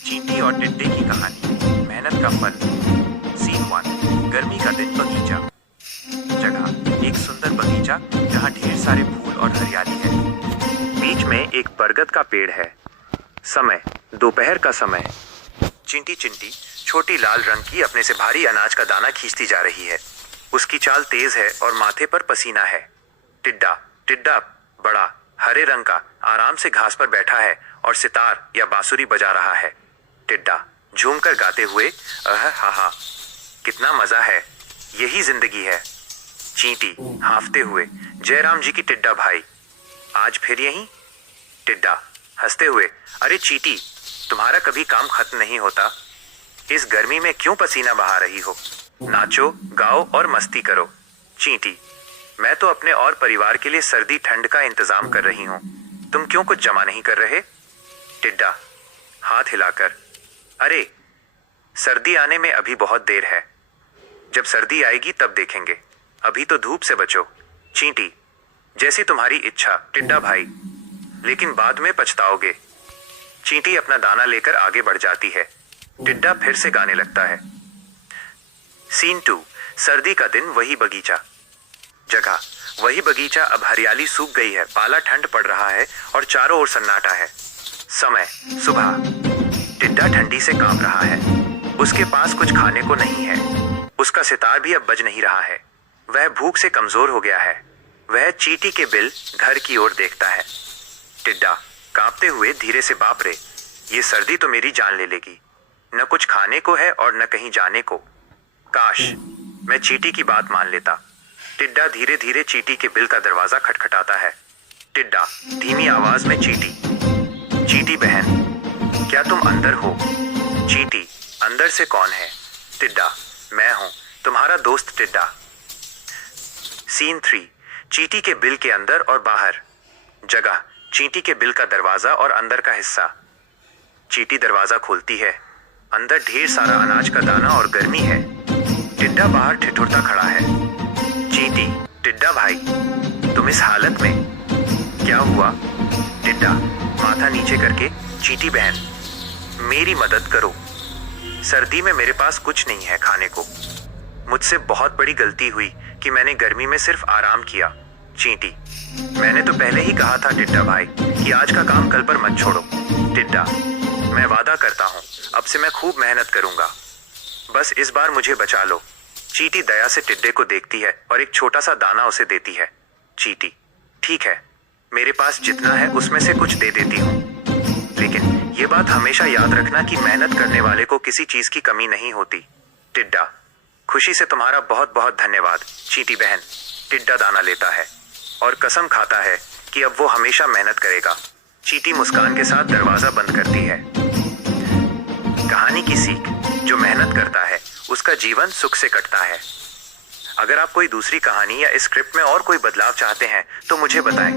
चींटी और टिड्डे की कहानी, मेहनत का फल। सीन 1। गर्मी का दिन, बगीचा। जगह, एक सुंदर बगीचा जहाँ ढेर सारे फूल और हरियाली है। बीच में एक बरगद का पेड़ है। समय, दोपहर का समय। चींटी चिंटी छोटी लाल रंग की अपने से भारी अनाज का दाना खींचती जा रही है। उसकी चाल तेज है और माथे पर पसीना है। टिड्डा टिड्डा बड़ा, हरे रंग का, आराम से घास पर बैठा है और सितार या बांसुरी बजा रहा है। टिड्डा झूमकर गाते हुए, अह हा हा, कितना मजा है, यही जिंदगी है। चींटी हांफते हुए, जयराम जी की टिड्डा भाई, आज फिर यहीं। टिड्डा हंसते हुए, अरे चींटी, तुम्हारा कभी काम खत्म नहीं होता। इस गर्मी में क्यों पसीना बहा रही हो? नाचो, गाओ और मस्ती करो। चींटी, मैं तो अपने और परिवार के लिए सर्दी ठंड का इंतजाम कर रही हूँ। तुम क्यों कुछ जमा नहीं कर रहे? टिड्डा हाथ हिलाकर, अरे सर्दी आने में अभी बहुत देर है। जब सर्दी आएगी तब देखेंगे, अभी तो धूप से बचो। चींटी, जैसी तुम्हारी इच्छा टिड्डा भाई, लेकिन बाद में पछताओगे। चींटी अपना दाना लेकर आगे बढ़ जाती है। टिड्डा फिर से गाने लगता है। सीन 2। सर्दी का दिन, वही बगीचा। जगह, वही बगीचा, अब हरियाली सूख गई है, पाला ठंड पड़ रहा है और चारों ओर सन्नाटा है। समय, सुबह। टिड्डा ठंडी से कांप रहा है। उसके पास कुछ खाने को नहीं है। उसका सितार भी अब बज नहीं रहा है। वह भूख से कमजोर हो गया है। वह चींटी के बिल घर की ओर देखता है। टिड्डा कांपते हुए धीरे से, बाप रे, ये सर्दी तो मेरी जान ले लेगी। न कुछ खाने को है और न कहीं जाने को। काश मैं चींटी की बात मान लेता। टिड्डा धीरे धीरे चींटी के बिल का दरवाजा खटखटाता है। टिड्डा धीमी आवाज में, चींटी, चींटी बहन, क्या तुम अंदर हो? चींटी, अंदर से कौन है? टिड्डा, मैं हूं, तुम्हारा दोस्त टिड्डा। सीन 3। चींटी के बिल के अंदर और बाहर। जगह, चींटी के बिल का दरवाजा और अंदर का हिस्सा। चींटी दरवाजा खोलती है। अंदर ढेर सारा अनाज का दाना और गर्मी है। टिड्डा बाहर ठिठुरता खड़ा है। चींटी, टिड्डा भाई, तुम इस हालत में, क्या हुआ? टिड्डा माथा नीचे करके, चींटी बहन, मेरी मदद करो। सर्दी में मेरे पास कुछ नहीं है खाने को। मुझसे बहुत बड़ी गलती हुई कि मैंने गर्मी में सिर्फ आराम किया। चींटी, मैंने तो पहले ही कहा था टिड्डा भाई कि आज का काम कल पर मत छोड़ो। टिड्डा, मैं वादा करता हूँ, अब से मैं खूब मेहनत करूंगा। बस इस बार मुझे बचा लो। चींटी दया से टिड्डे को देखती है और एक छोटा सा दाना उसे देती है। चींटी, ठीक है, मेरे पास जितना है उसमें से कुछ दे देती हूँ, लेकिन ये बात हमेशा याद रखना कि मेहनत करने वाले को किसी चीज की कमी नहीं होती। टिड्डा, खुशी से तुम्हारा बहुत बहुत धन्यवाद चींटी बहन। टिड्डा दाना लेता है और कसम खाता है कि अब वो हमेशा मेहनत करेगा। चींटी मुस्कान के साथ दरवाजा बंद करती है। कहानी की सीख, जो मेहनत करता है उसका जीवन सुख से कटता है। अगर आप कोई दूसरी कहानी या इस स्क्रिप्ट में और कोई बदलाव चाहते हैं तो मुझे बताएं।